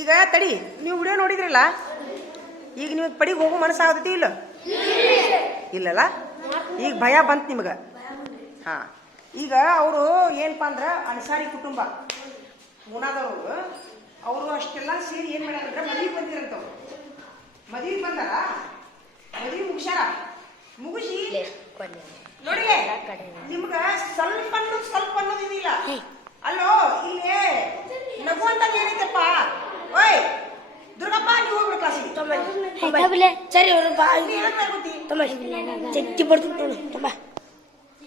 ಈಗ ತಡಿ, ನೀವು ವಿಡಿಯೋ ನೋಡಿದ್ರಲ್ಲ, ಈಗ ನೀವು ಪಡಿಗೆ ಹೋಗೋ ಮನಸ್ಸಾಗತೈತಿ ಇಲ್ಲ? ಇಲ್ಲಲ್ಲ, ಈಗ ಭಯ ಬಂತು ನಿಮ್ಗೆ. ಹಾ, ಈಗ ಅವರು ಏನಪ್ಪಾ ಅಂದ್ರೆ ಅನ್ಸಾರಿ ಕುಟುಂಬ ಮುನಾದವರು, ಅವರು ಅಷ್ಟೆಲ್ಲ ಸೇರಿ ಏನ್ ಮಾಡ್ಯಾರಂದ್ರೆ ಮದುವೆ ಬಂದಿರಂತವ್ರು. ಮದುವೆ ಬಂದಾರ, ಮದುವೆ ಮುಗಿಸ್ಯಾರ. ಮುಗಿಸಿ ನೋಡಿ, ನಿಮ್ಗ ಸ್ವಲ್ಪ ಅನ್ನೋದು ಇದಿಲ್ಲ. ಅಲ್ಲೋ, ಇಲ್ಲೇ ನಗು ಅಂತ ಏನೈತಪ್ಪ? ಓಯ್ ದುರ್ಗಪ್ಪ, ನೀವು ಹೋಗ್ಬಿಡು ಕ್ಲಾಸಿಗೆ. ಸರಿ ಅವರು ಜಗ್ಗಿ ಬರ್ತೀನಿ.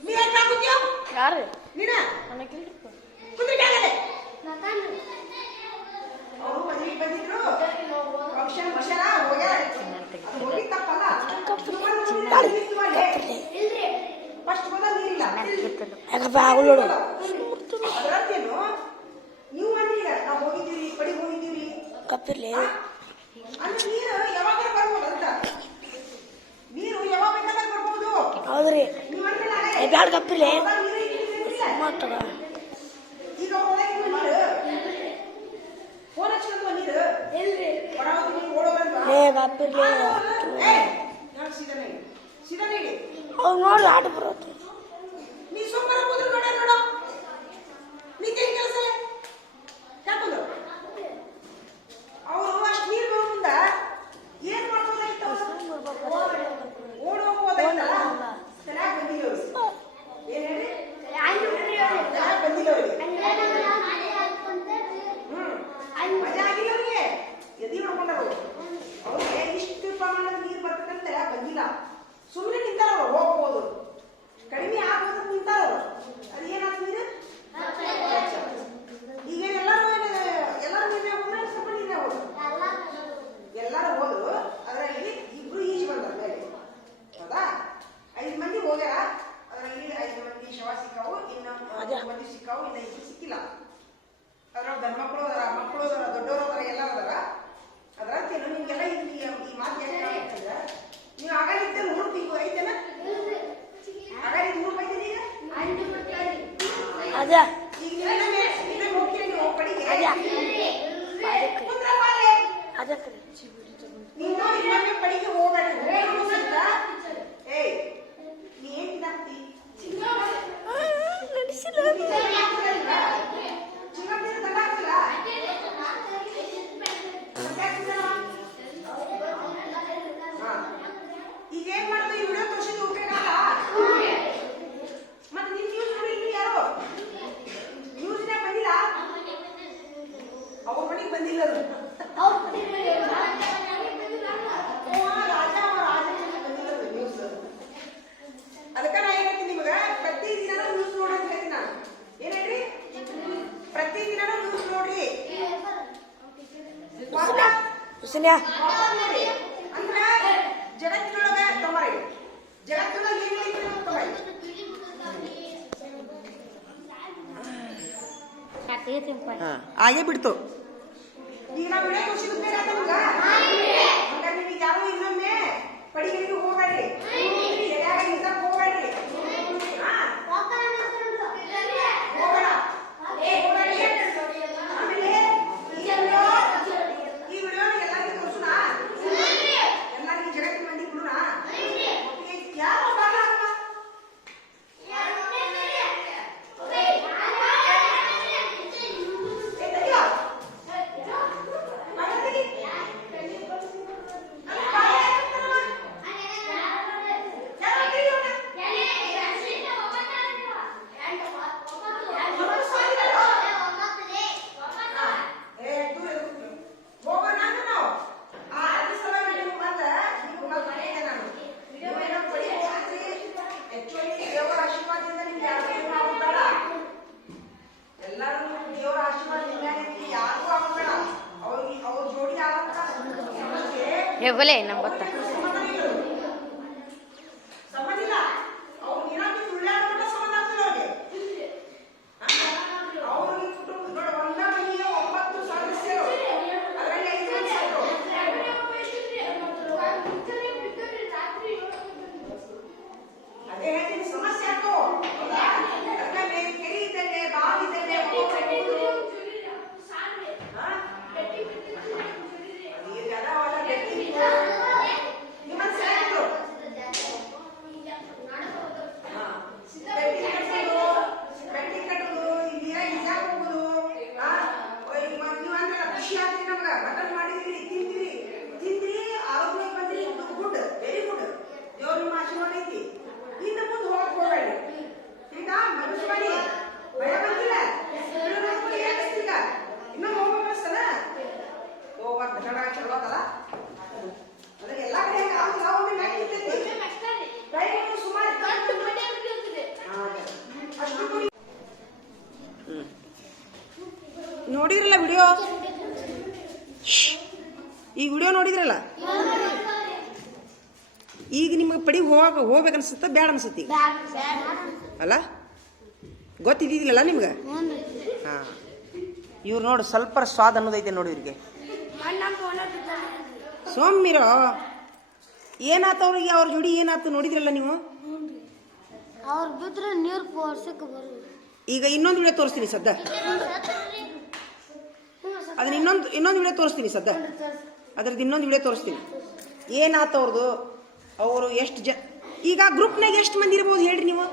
ನೀ ಏನ್ ಮಾಡ್ಕೊತೀಯ? ಯಾರು ನೀನ ಕುಂದ್ರಿಕಾಗಲೆ. ಅವರು ಮದುವೆಗೆ ಬಂದಿದ್ರು, ಫಂಕ್ಷನ್ ಮುಗಿಸ್ಯಾರ, ಹೋಗ್ಯಾರ. ಹೋಗಿ ತಪ್ಪಲ್ಲ. ಫಸ್ಟ್ ಬಂದ ನೀರಿಲ್ಲ ಅದರತ್ತೇನು ನೀವು ಮಾಡಿಲ್ಲ. ನಾವು ಹೋಗಿದ್ದೀವಿ, ಪಡಿಗೆ ಹೋಗಿದ್ದೀವಿ ಕಪ್ಪಿರ್ಲಿ ಅಂದ್ರೆ ನೀರು ಯಾವಾಗ ಬರ್ಬೋದು ಅಂತ. ನೀರು ಯಾವಾಗ ಬೇಕಾದಾಗ ಬರ್ಬೋದು. ಹೌದ್ರಿ, ಬ್ಯಾಡ ಕಪ್ಪಿರ್ಲಿ. ಈಗ ಫೋನ್ ಹಚ್ಕೊಂಡ್ವ ನೀರು ಅವ್ರು ನೋಡ್ರಿ ಆಟ ಬರೋದು. ನೀ ಸೋಮವಾರ ಹೋದ್ರೆ ನೋಡೋ ನಿಂತೇನು ಕೆಲಸ ಯಾಕಂದ್ರು ಅವರು ಅಷ್ಟು ನೀರು ಬರೋ ಮುಂದ ಏನ್ ಮಾಡ್ಬೋದಾಗಿತ್ತು? ಓಡ್ ಹೋಗ್ಬೋದಾಗಿಲ್ಲ. ಚೆನ್ನಾಗಿ ಬಂದಿಲ್ಲ ಅವ್ರು. ಏನ್ ಹೇಳಿ ಚೆನ್ನಾಗಿ ಬಂದಿಲ್ಲ ಅವ್ರಿಗೆ. ಮಜಾ ಆಗಿಲ್ಲ ಅವ್ರಿಗೆ. ಎದಿ ಮಾಡ್ಕೊಂಡಾರ ಅವ್ರಿಗೆ. ಇಷ್ಟು ಪ್ರಮಾಣದ ನೀರು ಬರ್ತಕ್ಕಂತ ಬಂದಿಲ್ಲ. ಸುಮ್ಮನೆ ನಿಂತಾರ ಅವ್ರು. ಹೋಗ್ಬೋದು, ಕಡಿಮೆ ಆಗ್ಬೋದು ನಿಂತಾರ ಅವ್ರು. ಅದೇನಾದ್ರು ನೀರು ಈಗೇನು ಎಲ್ಲರೂ ನೀರೇ ಹೋದ್ರೆ ಸ್ವಲ್ಪ ನೀರೇ ಹೋದ್ರು. ಎಲ್ಲರೂ ಹೋದ್ರು. ಅದರಲ್ಲಿ ಇಬ್ರು ಈಜು ಬಂದಾರ ಮೇಲೆ. ಹೌದಾ? 5 ಮಂದಿ ಹೋಗ್ಯಾರ. ಅದರಲ್ಲಿ 5 ಮಂದಿ ಶವ ಸಿಕ್ಕಾವು, ಇನ್ನು 5 ಮಂದಿ ಸಿಕ್ಕಾವು, ಇನ್ನು 2 ಸಿಕ್ಕಿಲ್ಲ. ಅದ್ರೊಳಗೆ ಗಂಡು ಮಕ್ಕಳು ಅದರ, ಮಕ್ಕಳು ಅದರ, ದೊಡ್ಡವರು ಅದರ, ಎಲ್ಲರೂ ಅದರ. ಅದರಂತೇನು ನಿಮ್ಗೆಲ್ಲ ಈ ಮಾತು ಯಾಕಂದ್ರೆ ನೀವು ಆಗಾಲಿದ್ದ 3 ತಿಂಗಳು ಐತೆನ? ಆಗಾಲಿ 3 ಬೈತೀನಿ ಈಗ ಅದ ಈಗ ಇನ್ನೇ ಹೋಗ್ತೀರಿ ನೀವು ಪಡಿಗೆ. ನೀನು ಇನ್ನೊಮ್ಮೆ ಪಡಿಗೆ ಹೋಗಬೇಡ. ಏಯ್, ನೀ ಏನ್ ಇದಾಗ್ತಿ? ಈಗೇನ್ ಮಾಡ್ದು? ಈ ವಿಡಿಯೋ ತೋರಿಸಿದ್ದು ಉಪಯೋಗ ಮತ್ತೆ ನಿಮ್ ನ್ಯೂಸ್ ನೋಡಿಲ್ಲ ಯಾರು? ನ್ಯೂಸ್ನೇ ಬಂದಿಲ್ಲ. ಅವ್ರ ಮನೆಗೆ ಬಂದಿಲ್ಲ ಅದು. ಅದಕ್ಕೆ ನಾ ಏನ್ ಹೇಳ್ತೀನಿ ನಿಮ್ಗ, ಪ್ರತಿ ದಿನ ನ್ಯೂಸ್ ನೋಡೋದು ಹೇಳ್ತೀನಿ ನಾನು. ಏನ್ ಹೇಳ್ರಿ? ಪ್ರತಿ ದಿನ ನ್ಯೂಸ್ ನೋಡ್ರಿ. ಅಂದ್ರೆ ಜಗತ್ತಿನೊಳಗ ತೊಂಬರಿ, ಜಗತ್ತಿನೊಳಗೆ ಏನ್ ಹೇಳ್ತೀರಿ ತೊಂಬರಿ. ಹಾಗೆ ಬಿಡ್ತು. ಈಗ ನಾವು ವಿಡಿಯೋ ತೋರಿಸಿದ್ದು ಬೇಡ ನಿಮ್ಗ. ಹಂಗಾರೆ ನಿಮಗೆ ಯಾವ ಇನ್ನೊಮ್ಮೆ ಪಡಿಗೆರಿಗೆ ಹೋಗ್ಬೇಡ್ರಿ, ಎಲ್ಯಾಗ ನಿಂತಕ್ಕೆ ಹೋಗ್ಬೇಡ್ರಿ. ಹೋಗೋಣ. ಆಮೇಲೆ ಈ ವಿಡಿಯೋನ ಎಲ್ಲರಿಗೂ ತೋರಿಸೋಣ. ಎಲ್ಲರಿಗೂ ಜಗತ್ತಿನ ಮಂದಿ ಬಿಡೋಣ. ಯಾರು ಬಾಳ ಹೇಗಲೇ ನಮ್ಗೆ ಗೊತ್ತಾ. ಸಮಸ್ಯೆ ಮಟನ್ ಮಾಡಿದಿರಿ ತಿಂದಿರಿ ತಿಂದ್ರಿ ಆರೋಗ್ಯ ಬಂದ್ರಿ ಗುಡ್ ವೆರಿ ಗುಡ್ ದೇವ್ರ ನಿಮ್ಮ ಆಶೀರ್ವಾದ ಐತಿ ಇನ್ನು ಮುಂದೆ ಹೋಗಕ್ ಹೋಗ್ಬೇಡಿ ಈಗ ಮನಸ್ಸು ಮಾಡಿ ಭಯ ಬಂದಿಲ್ಲ ಈಗ ಇನ್ನೂ ಹೋಗ್ಬೇಕಲ್ಲ ಹೋಗ್ಬಾರ್ದು ಕನ್ನಡ ಚಲೋ ಅದಲ್ಲ ಅದ್ರ ಎಲ್ಲ ಕಡೆ ಸುಮಾರು ನೋಡಿದ್ರಲ್ಲ ವಿಡಿಯೋ ಈಗ ವಿಡಿಯೋ ನೋಡಿದ್ರಲ್ಲ ಈಗ ನಿಮಗೆ ಪಡಿ ಹೋಗ್ಬೇಕನ್ಸುತ್ತ ಬ್ಯಾಡ ಅನ್ಸುತ್ತೆ ಈಗ ಅಲ್ಲ ಗೊತ್ತಿದ್ದಿಲ್ಲ ನಿಮ್ಗೆ ಹಾಂ ಇವ್ರು ನೋಡಿ ಸ್ವಲ್ಪ ಸ್ವಾದ ಅನ್ನೋದೈತೆ ನೋಡಿ ಇವ್ರಿಗೆ ಸೋಮ್ಮಿರೋ ಏನಾತ ಅವ್ರಿಗೆ ಅವ್ರ ಜೋಡಿ ಏನಾಯ್ತು ನೋಡಿದ್ರಲ್ಲ ನೀವು ಅವ್ರು ಬಿದ್ರೆ ನೀರು ವರ್ಷಕ್ಕೆ ಬರೋದು ಈಗ ಇನ್ನೊಂದು ವಿಡಿಯೋ ತೋರಿಸ್ತೀನಿ ಸದ್ದ ಅದನ್ನ ಇನ್ನೊಂದು ವಿಡಿಯೋ ತೋರಿಸ್ತೀನಿ ಸದ್ದ ಅದ್ರದ್ದು ಇನ್ನೊಂದು ವಿಡಿಯೋ ತೋರಿಸ್ತೀನಿ ಏನಾತ ಅವ್ರದ್ದು ಅವರು ಎಷ್ಟು ಈಗ ಗ್ರೂಪ್ನಾಗ ಎಷ್ಟು ಮಂದಿ ಇರ್ಬೋದು ಹೇಳ್ರಿ ನೀವು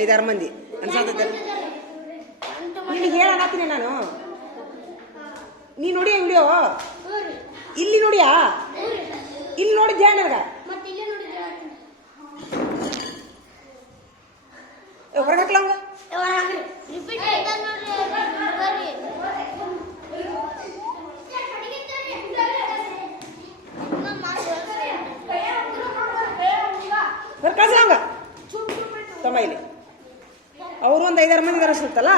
5-6 ಮಂದಿ ಅನ್ಸತ್ತೆ ನಿನಗೆ ಹೇಳತ್ತೀನಿ ನಾನು ನೀ ನೋಡಿಯ ವಿಡಿಯೋ ಇಲ್ಲಿ ನೋಡಿಯಾ ಇಲ್ಲಿ ನೋಡಿದ್ಯಾ ನನಗ ಹೊರಗೆ ಹಾಕ್ಲಂಗ ಕಳ್ಸಂಗ ತಮ್ಮ ಇಲ್ಲಿ ಅವರು ಒಂದು 5-6 ಮಂದಿ ಅನಿಸುತ್ತಲ್ಲ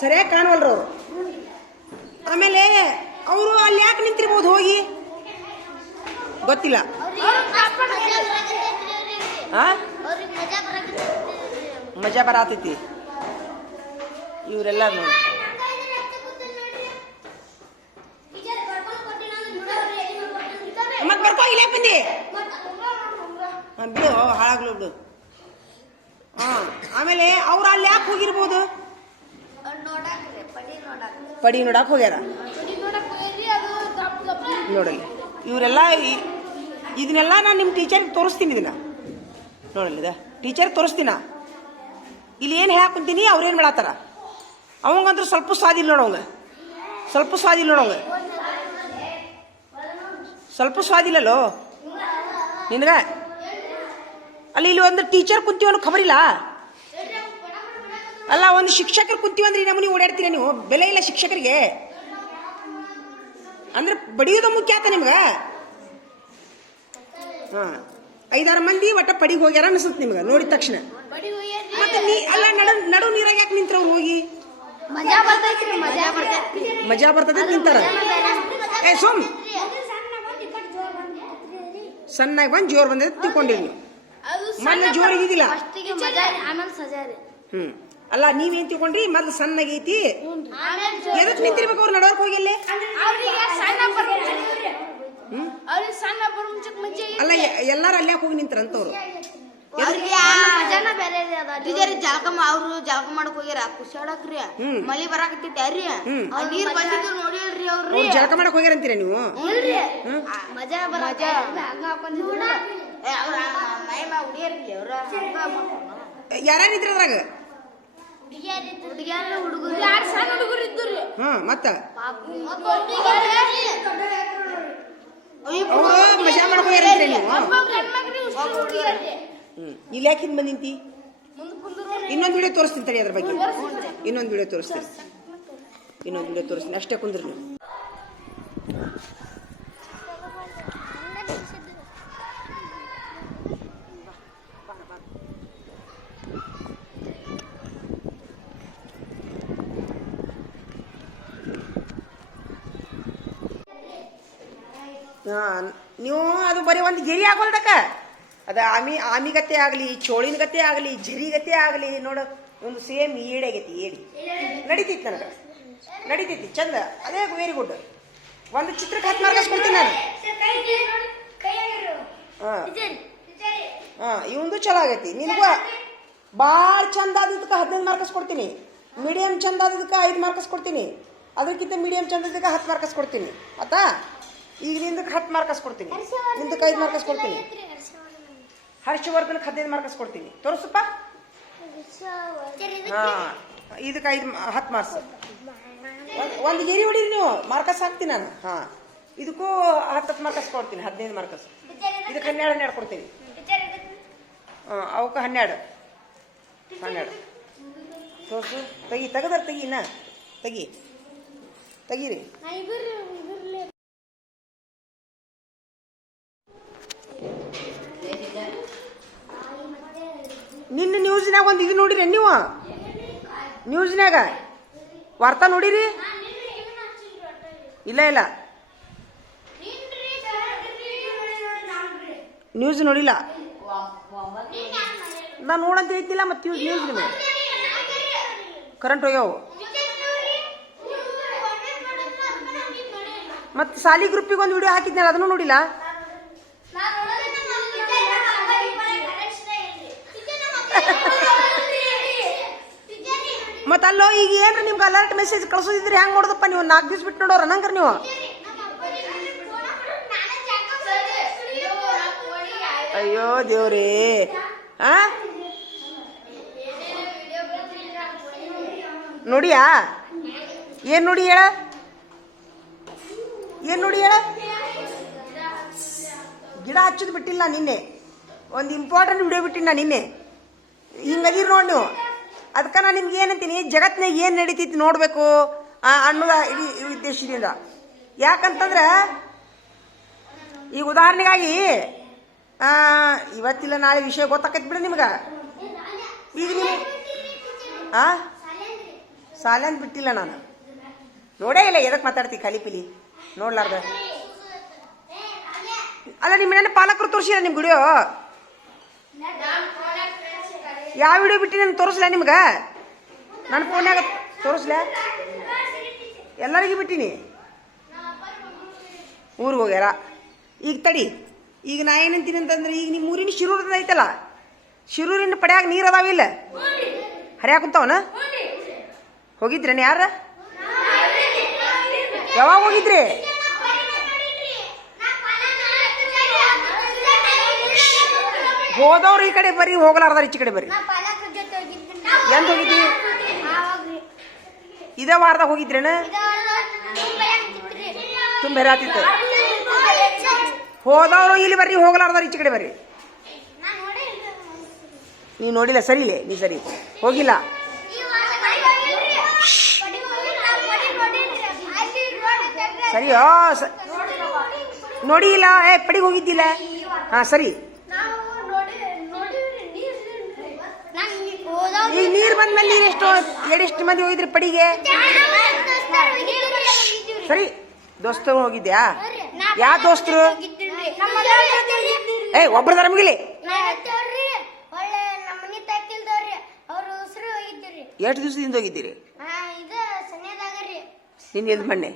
ಸರಿಯಾಗಿ ಕಾಣವಲ್ರು ಅವರು ಆಮೇಲೆ ಅವರು ಅಲ್ಲಿ ಯಾಕೆ ನಿಂತಿರ್ಬೋದು ಹೋಗಿ ಗೊತ್ತಿಲ್ಲ ಮಜಾ ಬರತೈತಿ ಇವರೆಲ್ಲ ನೋಡಿ ಮತ್ತೆ ಬರ್ಕೋ ಇಲ್ಲೇ ಬಂದಿ ಬಿಡು ಹಾಳಾಗ್ಲು ಬಿಡು ಆಮೇಲೆ ಅವ್ರು ಅಲ್ಲಿ ಯಾಕೆ ಹೋಗಿರ್ಬೋದು ಪಡಿ ನೋಡಕ್ ಹೋಗ್ಯಾರ ನೋಡಲ್ಲಿ ಇವರೆಲ್ಲ ಇದನ್ನೆಲ್ಲ ನಾನು ನಿಮ್ಮ ಟೀಚರ್ಗೆ ತೋರಿಸ್ತೀನಿ ಇದನ್ನ ನೋಡಲ್ಲ ಟೀಚರ್ ತೋರಿಸ್ತೀನ ಇಲ್ಲಿ ಏನು ಹೇಳಾಕೊಂತೀನಿ ಅವ್ರೇನು ಮಾಡತ್ತಾರ ಅವಂಗಂದ್ರೆ ಸ್ವಲ್ಪ ಸ್ವಾದಿಲ್ಲ ನೋಡವಂಗ ಸ್ವಲ್ಪ ಸ್ವಾದಿಲ್ಲ ನೋಡವಂಗ ಸ್ವಲ್ಪ ಸ್ವಾದಿಲ್ಲಲ್ಲೋ ನಿನಗ ಅಲ್ಲಿ ಇಲ್ಲಿ ಒಂದು ಟೀಚರ್ ಕುಂತೀವಿ ಅನ್ನೋ ಖಬರಿಲ್ಲ ಅಲ್ಲ ಒಂದು ಶಿಕ್ಷಕರು ಕುಂತೀವಿ ಅಂದ್ರೆ ನಮ್ಮನಿ ಓಡಾಡ್ತೀರ ನೀವು ಬೆಲೆ ಇಲ್ಲ ಶಿಕ್ಷಕರಿಗೆ ಅಂದ್ರೆ ಬಡಿಯೋದು ಮುಖ್ಯ ಆತ ನಿಮ್ಗ 5-6 ಮಂದಿ ಒಟ್ಟ ಪಡಿಗೆ ಹೋಗ್ಯಾರ ಅನ್ಸುತ್ತೆ ನಿಮ್ಗೆ ನೋಡಿದ ತಕ್ಷಣ ಮತ್ತೆ ಅಲ್ಲ ನಡು ನೀರಾಗ ಯಾಕೆ ನಿಂತ್ರವ್ರು ಹೋಗಿ ಮಜಾ ಬರ್ತದೆ ನಿಂತಾರ ಏ ಸೋಮ್ ಸಣ್ಣಾಗಿ ಬಂದು ಜೋರ್ ಬಂದಿದೆ ತಿಳ್ಕೊಂಡಿರಿ ನೀವು ಮೊನ್ನೆ ಜೋರಿಗಿದಿಲ್ಲ ಅಲ್ಲ ನೀವೇನ್ ತಿಳ್ಕೊಂಡ್ರಿ ಮೊದ್ಲು ಸಣ್ಣಗೈತಿ ಎದಕ್ ನಿಂತಿರ್ಬೇಕು ಅವ್ರು ನಡವರ್ಕ್ ಹೋಗಿಲ್ಲೇ ಅಲ್ಲ ಎಲ್ಲಾರು ಅಲ್ಲೇ ಹೋಗಿ ನಿಂತಾರಂತವ್ರು ಅವ್ರು ಜಳಕ ಮಾಡಕ್ ಹೋಗ್ಯಾರ ಖುಷಿ ಆಡಕ್ರಿ ಮಳಿ ಬರಾಕತ್ತೈತಿ ನೀರ್ ಬಂದಿದ್ದು ನೋಡಿಲ್ರಿ ಅವ್ರು ಜಳಕ ಮಾಡಕ್ ಹೋಗ್ಯಾರ ಅಂತೀರ ನೀವು ಯಾರಿದ್ರ ಅದ್ರಾಗ ಮತ್ತ ಅವ್ರು ಮಜಾ ಮಾಡಕ್ ಹೋಗ್ಯಾರ ಅಂತೀರ ನೀವು ಇಲ್ಲಿ ಯಾಕೆ ಹಿಂದ್ ಬಂದಿಂತಿ ಇನ್ನೊಂದು ವಿಡಿಯೋ ತೋರಿಸ್ತೀನಿ ತಡಿ ಅದ್ರ ಬಗ್ಗೆ ಇನ್ನೊಂದು ವಿಡಿಯೋ ತೋರಿಸ್ತೀನಿ ಅಷ್ಟೇ ಕುಂದ್ರಿ ನೀವು ನೀವು ಅದು ಬರೀ ಒಂದು ಗೆರಿ ಆಗೋಲ್ದಕ್ಕ ಅದ ಆಮಿಗತ್ತೆ ಆಗಲಿ ಚೋಳಿನ ಗತ್ತೆ ಆಗಲಿ ಜರಿಗತ್ತೆ ಆಗಲಿ ನೋಡು ಒಂದು ಸೇಮ್ ಏಡಾಗೈತಿ ಏಡಿ ನಡೀತಿತ್ತು ನನಗೆ ನಡೀತೈತಿ ಚಂದ ಅದೇ ವೆರಿ ಗುಡ್ ಒಂದು ಚಿತ್ರಕ್ಕೆ 10 ಮಾರ್ಕ್ಸ್ ಕೊಡ್ತೀನಿ ನಾನು ಇವಂದು ಚಲೋ ಆಗೈತಿ ನಿನಗೂ ಭಾಳ ಚಂದ ಆದಿದ್ದಕ್ಕೆ 15 ಮಾರ್ಕ್ಸ್ ಕೊಡ್ತೀನಿ ಮೀಡಿಯಂ ಚಂದ ಆದಿದ್ದಕ್ಕೆ 5 ಮಾರ್ಕ್ಸ್ ಕೊಡ್ತೀನಿ ಅದಕ್ಕಿಂತ ಮೀಡಿಯಂ ಚಂದ ಇದ್ದಕ್ಕೆ 10 ಮಾರ್ಕ್ಸ್ ಕೊಡ್ತೀನಿ ಆತಾ ಈಗ ನಿಂದಕ್ಕೆ 10 ಮಾರ್ಕ್ಸ್ ಕೊಡ್ತೀನಿ ನಿಂದಕ್ಕೆ 5 ಮಾರ್ಕ್ಸ್ ಕೊಡ್ತೀನಿ ಹರ್ಷವರ್ಧನ್ಗೆ 15 ಮಾರ್ಕ್ಸ್ ಕೊಡ್ತೀನಿ ತೋರಿಸಪ್ಪ ಇದಕ್ಕೆ 10 ಮಾರ್ಕ್ಸ್ ಒಂದು ಗೆರಿ ಹೊಡೀರಿ ನೀವು, ಮಾರ್ಕಸ್ ಹಾಕ್ತೀನಿ ನಾನು. ಹಾಂ, ಇದಕ್ಕೂ 10 ಮಾರ್ಕಸ್ ಕೊಡ್ತೀನಿ, 15 ಮಾರ್ಕಸ್. ಇದಕ್ಕೆ 12 ಕೊಡ್ತೀನಿ. ಹಾಂ, ಅವಕ್ಕೆ 12 ತೋರ್ಸು. ತೆಗೀರಿ ನಿನ್ನ ನ್ಯೂಸ್ನಾಗ ಒಂದು ಇದು ನೋಡಿರಿ ನೀವು, ನ್ಯೂಸ್ನಾಗ ವಾರ್ತಾ ನೋಡಿರಿ? ಇಲ್ಲ ನ್ಯೂಸ್ ನೋಡಿಲ್ಲ ನಾನು, ನೋಡಂತ ಹೇಳ್ತಿಲ್ಲ. ಮತ್ತೆ ನ್ಯೂಸ್ ನಿಮಗೆ ಕರೆಂಟ್ ಹೋಗ್ಯಾವು. ಮತ್ತೆ ಸಾಲಿ ಗ್ರೂಪಿಗೆ ಒಂದು ವಿಡಿಯೋ ಹಾಕಿದ್ನಲ್ಲ, ಅದನ್ನು ನೋಡಿಲ್ಲ? ಮತ್ತೆ ಅಲ್ಲೋ ಈಗ ಏನ್ರಿ ನಿಮ್ಗೆ ಅಲರ್ಟ್ ಮೆಸೇಜ್ ಕಳ್ಸೋದಿದ್ರೆ ಹೆಂಗೆ ನೋಡೋದಪ್ಪ ನೀವು? 4 ದಿವ್ಸ ಬಿಟ್ಟು ನೋಡೋರು ಅನ್ನಂಗ್ರಿ ನೀವು. ಅಯ್ಯೋ ದೇವ್ರೇ. ನೋಡಿಯಾ? ಏನ್ ನೋಡಿ ಹೇಳ? ಗಿಡ ಹಚ್ಚೋದು ಬಿಟ್ಟಿಲ್ಲ ನಿನ್ನೆ, ಒಂದು ಇಂಪಾರ್ಟೆಂಟ್ ವಿಡಿಯೋ ಬಿಟ್ಟಿನಿ ನಾನು ನಿನ್ನೆ. ಹಿಂಗದಿರಿ ನೋಡಿ ನೀವು. ಅದಕ್ಕೆ ನಾನು ನಿಮ್ಗೆ ಏನಂತೀನಿ, ಜಗತ್ತಿನಾಗ ಏನು ನಡೀತೈತಿ ನೋಡಬೇಕು ಅನ್ನೋದ ಇಡೀ ಉದ್ದೇಶದಿಂದ. ಯಾಕಂತಂದ್ರೆ ಈಗ ಉದಾಹರಣೆಗಾಗಿ ಇವತ್ತಿಲ್ಲ ನಾಳೆ ವಿಷಯ ಗೊತ್ತಾಕೈತಿ ಬಿಡ ನಿಮ್ಗೆ. ಈಗ ನೀವು ಸಾಲಂದ್ ಬಿಟ್ಟಿಲ್ಲ ನಾನು, ನೋಡೇ ಇಲ್ಲ. ಎದಕ್ಕೆ ಮಾತಾಡ್ತಿ ಖಾಲಿ ಪಿಲಿ ನೋಡ್ಲಾರ್ದ? ಅಲ್ಲ, ನಿಮ್ಮ ಮನೆ ಪಾಲಕರು ತೋರಿಸಿಲ್ಲ ನಿಮ್ಮ ವಿಡಿಯೋ? ಯಾವ ವಿಡಿಯೋ ಬಿಟ್ಟು ನಾನು ತೋರಿಸ್ಲ ನಿಮ್ಗೆ? ನನ್ನ ಫೋನ್ಯಾಗ ತೋರಿಸ್ಲ? ಎಲ್ಲರಿಗೂ ಬಿಟ್ಟಿನಿ. ಊರಿಗೆ ಹೋಗ್ಯಾರ. ಈಗ ತಡಿ, ಈಗ ನಾ ಏನಂತೀನಿ ಅಂತಂದ್ರೆ, ಈಗ ನಿಮ್ಮ ಊರಿನ ಶಿರೂರದ ಐತಲ್ಲ, ಶಿರೂರಿನ ಪಡ್ಯಾಗ ನೀರು ಅದಾವಿಲ್ಲ? ಹರಿಯಾಕುಂತಾವನ? ಹೋಗಿದ್ರೇನು? ಯಾರ ಯಾವಾಗ ಹೋಗಿದ್ರಿ? ಹೋದವ್ರು ಈ ಕಡೆ ಬರ್ರಿ, ಹೋಗಲಾರ್ದಾರ ಈಚೆ ಕಡೆ ಬರ್ರಿ. ಎಂತ ಹೋಗಿದ್ರಿ? ಇದೇ ವಾರದಾಗ ಹೋಗಿದ್ರೇನ? ತುಂಬ ಬೆರಾತಿತ್ತು. ಹೋದವ್ರು ಇಲ್ಲಿ ಬರ್ರಿ, ಹೋಗಲಾರ್ದಾರ ಈಚೆ ಕಡೆ ಬರ್ರಿ. ನೀವು ನೋಡಿಲ್ಲ, ಸರಿಲೇ ನೀ ಸರಿ ಹೋಗಿಲ್ಲ. ಸರಿಯೋ ನೋಡಿ ಇಲ್ಲ? ಪಡಿಗೆ ಹೋಗಿದ್ದಿಲ್ಲ? ಹಾಂ ಸರಿ. ಈಗ ನೀರು ಬಂದ್ಮೇಲೆ ನೀರು ಎಷ್ಟು ಮಂದಿ ಹೋಗಿದ್ರಿ ಪಡಿಗೆ? ಸರಿ, ದೋಸ್ತರು ಹೋಗಿದ್ಯಾ? ಯಾವ ದೋಸ್ತರು? ಒಬ್ರದಾರ ಮುಗಿಲಿ. ಎಷ್ಟು ದಿವಸದಿಂದ ಹೋಗಿದ್ದೀರಿ? ನಿನ್ನ ಎಲ್ಲಿ ಮಣ್ಣೆ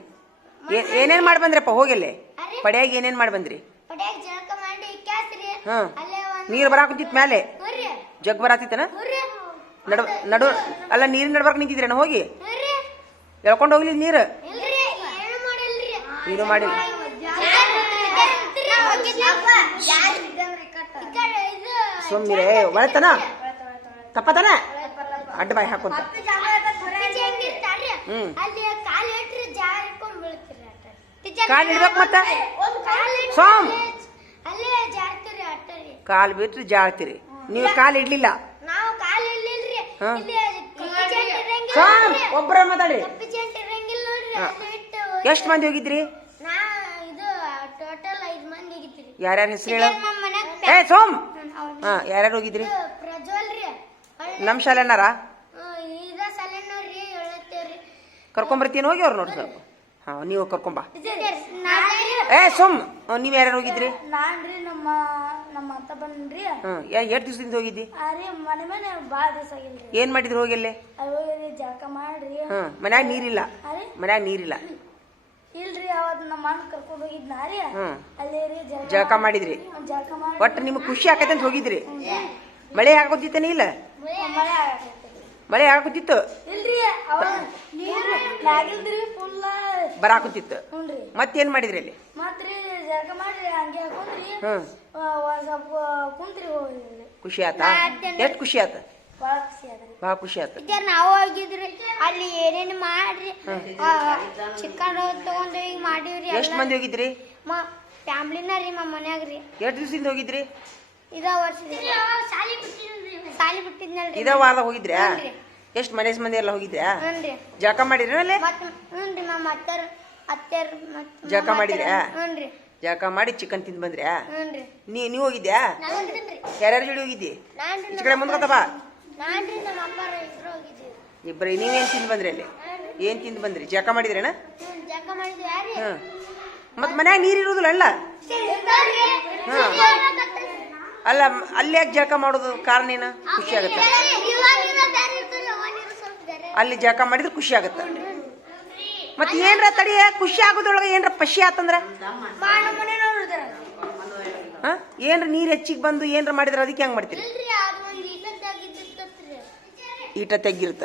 ಏನೇನು ಮಾಡಿ ಬಂದ್ರಪ್ಪ? ಹೋಗಿಲ್ಲೇ ಪಡ್ಯಾಗ ಏನೇನು ಮಾಡಿ ಬಂದ್ರಿ? ಹಾಂ, ನೀರು ಬರಾಕುತ್ತಿತ್ತು ಮೇಲೆ, ಜಗ್ ಬರಾತಿತ್ತನ? ನಡು ಅಲ್ಲ, ನೀರಿನ ನಡ್ಬರ್ಕ್ ನಿಂತಿದ್ರೇನ? ಹೋಗಿ ಎಳ್ಕೊಂಡು ಹೋಗ್ಲಿ ನೀರು? ನೀರು ಮಾಡಿ ಸುಮ್ಮಿರೇ. ಒಳತನ ತಪ್ಪತನ ಅಡ್ಡ ಬಾಯಿ ಹಾಕೊಂತ. ಕಾಲು ಇಡ್ಬೇಕು ಮತ್ತೆ. ಸೋಮ್ ಕಾಲು ಬಿಟ್ರೆ ಜಾಳ್ತೀರಿ ನೀವು. ಕಾಲು ಇಡ್ಲಿಲ್ಲ. ಸೋಮ್ ಒಬ್ಬರ ಮಾತಾಡ್ರಿ. ಎಷ್ಟು ಮಂದಿ ಹೋಗಿದ್ರಿ? ಯಾರ್ಯಾರ ಹೆಸರು ಹೇಳ? ಸೋಮ್ ಯಾರ್ಯಾರು ಹೋಗಿದ್ರಿ? ನಮ್ಮ ಶಾಲೆನಾರ ಕರ್ಕೊಂಬರ್ತೀನಿ. ಹೋಗಿ ಅವ್ರು ನೋಡಿ ಸ್ವಲ್ಪ. ಹಾಂ, ನೀವು ಕರ್ಕೊಂಬ. ಸೋಮ್ ನೀವು ಯಾರ್ಯಾರು ಹೋಗಿದ್ರಿ? ನಮ್ಮ ಅತ್ತ ಬಂದ್ರಿ. ಎಷ್ಟು ದಿವಸದಿಂದ ಹೋಗಿದ್ದಿ? ಮನೆ ಭಾಳ ದಿವಸ ಆಗಿಲ್ರಿ. ಏನ್ ಮಾಡಿದ್ರಿ ಹೋಗಿಲ್ಲೇ? ಜಳಕ ಮಾಡ್ರಿ. ಮನ್ಯಾಗ ನೀರಿಲ್ಲ? ಮನ್ಯಾಗ ನೀರಿಲ್ಲ ಇಲ್ರಿ. ಅವತ್ತು ನಮ್ಮ ಅಣ್ಣ ಕರ್ಕೊಂಡು ಹೋಗಿದ್ನಾರಿ. ಅಲ್ಲಿ ಜಳಕ ಮಾಡಿದ್ರಿ? ಒಟ್ಟು ನಿಮ್ಗೆ ಖುಷಿ ಆಕೈತೆ ಅಂತ ಹೋಗಿದ್ರಿ? ಮಳೆ ಆಗೋತಿತ್ತೇನೆ? ಇಲ್ಲ ಮಳೆ ಆಗೋತಿತ್ತು? ಇಲ್ರಿ, ಬರಾಕುತ್ತಿತ್ತು. ಮತ್ತೇನ್ ಮಾಡಿದ್ರಿ ಅಲ್ಲಿ? ಜಳಕ ಮಾಡ್ರಿ, ಹಂಗೆ ಹಾಕೊಂಡ್ರಿ. ಸ್ವಲ್ಪ ಕುಂತ್ರಿ. ಖುಷಿ ಆತ? ಎಷ್ಟು ಖುಷಿ ಆತ? ಭಾಳ ಖುಷಿ ಆತ. ಭಾಳ ಖುಷಿ ಆತ. ನಾವು ಹೋಗಿದ್ರಿ ಅಲ್ಲಿ ಅಲ್ಲಿ ಏನೇನು ಮಾಡ್ರಿ ಚಿಕನ್ ತಗೊಂಡು ಈಗ ಮಾಡೀವ್ರಿ ಎಷ್ಟ್ ಮಂದಿ ಹೋಗಿದ್ರಿ? ಫ್ಯಾಮ್ಲಿನ ರೀ ಮನ್ಯಾಗ ರೀ. ಎಷ್ಟು ದಿವಸದಿಂದ ಹೋಗಿದ್ರಿ? ಇದ ವರ್ಷ ಸಾಲಿ ಬಿಟ್ಟಿದ್ನಲ್ರಿ. ಇದ ವಾರ ಹೋಗಿದ್ರ್ಯಾ? ಎಷ್ಟ್ ಮನೆ ಮಂದಿ ಎಲ್ಲ ಹೋಗಿದ್ರ್ಯಾ? ಹ್ಞೂನ್ರಿ. ಜಳಕ ಮಾಡಿದ್ರಿ ಅಲ್ಲೇ? ಹ್ಞೂನ್ರಿ ಅತ್ತೆರ್ ಜಳಕ ಮಾಡಿದ್ರ್ಯಾ? ಹ್ಞೂನ್ರಿ. ಜಳಕ ಮಾಡಿ ಚಿಕನ್ ತಿಂದ್ ಬಂದ್ರ್ಯಾ? ಹ್ಞೂನ್ರಿ. ನೀವ್ ಹೋಗಿದ್ಯಾ? ಯಾರ್ಯಾರ ಜೋಡಿ ಹೋಗಿದ್ದಿ? ಈ ಕಡೆ ಮುಂದ್ಕೊತ ಬಾ. ನಾನ್ರಿ ನಮ್ಮ ಅಪ್ಪಾರ ಇಬ್ರು ಹೋಗಿದ್ದೀವಿ. ಇಬ್ರಿ. ನೀವೇನ್ ತಿಂದ್ ಬಂದ್ರಿ ಅಲ್ಲಿ? ಏನ್ ತಿಂದ್ ಬಂದ್ರಿ? ಜಳಕ ಮಾಡಿದ್ರೇನ? ಜಳಕ ಮಾಡಿದ್ವಿ ಯಾರಿ? ಹ್ಮ್. ಮತ್ ಮನ್ಯಾಗ ನೀರ್ ಇರುದಿಲ್ಲ ಅಲ್ಲ? ಅಲ್ಲ ಅಲ್ಲಿ ಯಾಕೆ ಜಳಕ ಮಾಡೋದು ಕಾರಣ ಏನ? ಖುಷಿ ಆಗತ್ತ? ಅಲ್ಲಿ ಜಳಕ ಮಾಡಿದ್ರೆ ಖುಷಿ ಆಗತ್ತ. ಮತ್ ಏನ್ರ ತಡಿಯ ಖುಷಿ ಆಗೋದ್ರೊಳಗ ಏನ್ರ ಪಶಿ ಆತಂದ್ರ ಏನ್ರ ನೀರ್ ಹೆಚ್ಚಿಗೆ ಬಂದು ಏನ್ರ ಮಾಡಿದ್ರ ಅದಕ್ಕೆ ಹೆಂಗ್ ಮಾಡ್ತೀರಿ? ಈಟ ತೆಗ್ಗಿರುತ್ತ.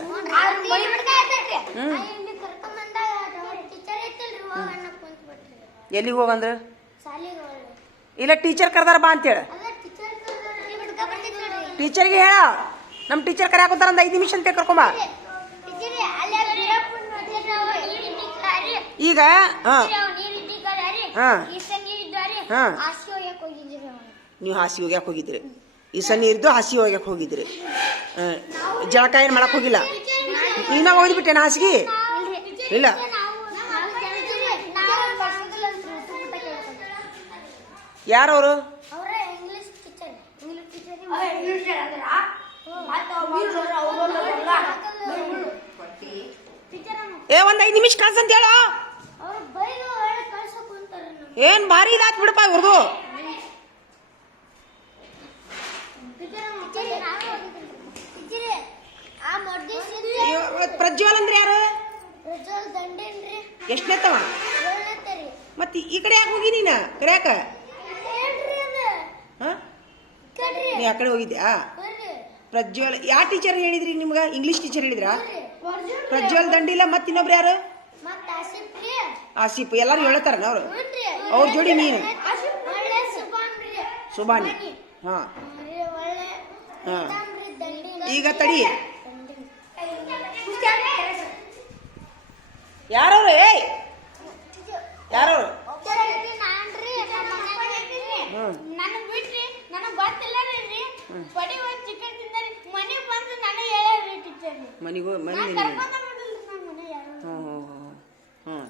ಎಲ್ಲಿಗೆ ಹೋಗಂದ್ರ? ಇಲ್ಲ ಟೀಚರ್ ಕರ್ದಾರ ಬಾ ಅಂತೇಳ. ಟೀಚರ್ಗೆ ಹೇಳ ನಮ್ ಟೀಚರ್ ಕರ್ಯಾಕುಂತಾರ 5 ನಿಮಿಷ ಅಂತ ಕರ್ಕೊಂಬ. ಈಗ ನೀವು ಹಾಸಿಗೆ ಹೋಗ್ಯಾಕ ಹೋಗಿದ್ರಿ? ಈ ಸಣ್ಣ ಇರ್ದು ಹಾಸಿಗೆ ಹೋಗ್ಯಾಕ ಹೋಗಿದ್ರಿ. ಜಳಕ ಏನ್ ಮಾಡಕ್ ಹೋಗಿಲ್ಲ? ನೀನ ಹೋಗ್ಬಿಟ್ಟೇನ ಹಾಸಿಗೆ? ಇಲ್ಲ. ಯಾರವರು? ಒಂದ್ 5 ನಿಮಿಷ ಕಳ್ಸ ಅಂತ ಹೇಳ. ಏನ್ ಭಾರಿ ಇದಾತ್ ಬಿಡಪ್ಪ ಇವ್ರದು. ಪ್ರಜ್ವಲ್ ಅಂದ್ರೆ ಯಾರು? ಎಷ್ಟನೇತ್ತವ? ಮತ್ ಈ ಕಡೆ ಯಾಕೆ ಹೋಗಿ ನೀನ ಕರ್ಯಾಕ? ನೀ ಆ ಕಡೆ ಹೋಗಿದ್ಯಾ? ಪ್ರಜ್ವಲ್ ಯಾವ ಟೀಚರ್ ಹೇಳಿದ್ರಿ ನಿಮ್ಗ? ಇಂಗ್ಲಿಷ್ ಟೀಚರ್ ಹೇಳಿದ್ರಾ? ಪ್ರಜ್ವಲ್ ದಂಡಿಲ್ಲ. ಮತ್ ಇನ್ನೊಬ್ರು ಯಾರು? ಆಸಿಫ್. ಎಲ್ಲಾರು ಹೇಳ್ತಾರ ಅವ್ರು? ಅವ್ರ ಜೋಡಿ ನೀನು? ಸುಬಾನಿ. ಹಾ ಹಾ. ಈಗ ತಡಿ, ಯಾರವ್ರು? ಏಯ್ ಯಾರವ್ರು? ನನಗ್ ಬಿಟ್ರಿ ನನಗ್ ಗೊತ್ತಿಲ್ಲ ರೀ. ಬಡಿ ಒಂದ್ ಚಿಕನ್ ತಿಂದ್ರಿ ಮನೆಗ್ ಬಂದು ನನಗೆ ಹೇಳ್ಯಾರಿ ಟೀಚರ್. ಮನೆಗೂ ಮನೆ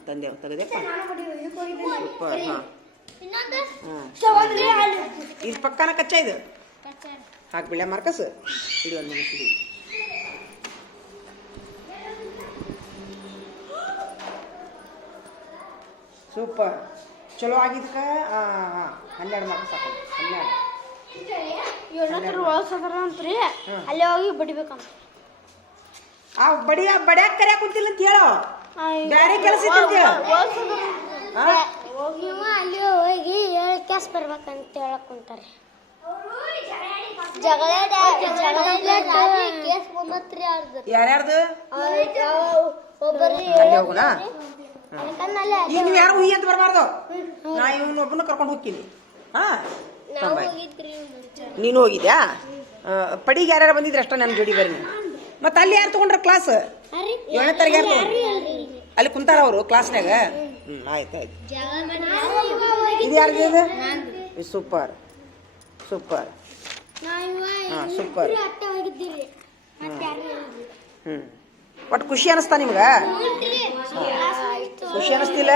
ತಂದೆವ್ ತೆಗೆದಪ್ಪ. ಸೂಪರ್. ಹಾ ಇದು ಪಕ್ಕನ ಕಚ್ಚಾ ಇದು ಹಾಕ್ಬಿಡ ಮಾರ್ಕಸ್ ಇಡಿ ಒಂದು ನಿಮಿಷ. ಸೂಪರ್. ಚಲೋ ಆಗಿದ್ಕ 12 ಮಾರ್ಕ್ಸ್ ಹಾಕೋದು. 12 ಅಲ್ಲೇ ಹೋಗಿ ಬಡಿಬೇಕಂತ. ಆ ಬಡಿಯಾಕ ಕರ್ಯಾಕ ಕುಂತಿಲ್ಲ ಅಂತ ಹೇಳೋ. ಬೇರೆ ಕೆಲಸ ಇತ್ತು ಅಂತ ಹೇಳು. ಅಲ್ಲಿ ಹೋಗಿ 7 ಕ್ಲಾಸ್ ಬರ್ಬೇಕಂತ ಹೇಳಕ್ ಕುಂತಾರೆ. ಯಾರ್ಯಾರ್ದು? ಒಬ್ಬರಿ ಹೋಗುನಾ? ಈಗ ನೀವು ಯಾರು ಹುಯಿ ಅಂತ ಬರಬಾರ್ದು. ನಾ ಇವನೊಬ್ಬನ ಕರ್ಕೊಂಡು ಹೋಗ್ತೀನಿ. ಹಾ ನೀನು ಹೋಗಿದ್ಯಾ? ಪಡಿಗೆ ಯಾರ್ಯಾರು ಬಂದಿದ್ರೆ ಅಷ್ಟ ನನ್ನ ಜೋಡಿ ಬರ್ರಿ. ಮತ್ತೆ ಅಲ್ಲಿ ಯಾರು ತಗೊಂಡ್ರ ಕ್ಲಾಸ್? 7ನೇ ತರಗತಿ ಯಾರು ತಗೊಂಡ್ರು? ಅಲ್ಲಿ ಕುಂತಾರ ಅವರು ಕ್ಲಾಸ್ನಾಗ? ಆಯ್ತು ಆಯ್ತು. ಇದು ಯಾರ್ದು? ಇದು ಸೂಪರ್ ಸೂಪರ್. ಹಾ ಸೂಪರ್. ಒಟ್ಟು ಖುಷಿ ಅನಿಸ್ತಾ ನಿಮ್ಗ? ಖುಷಿ ಅನಿಸ್ತಿಲ್ಲ?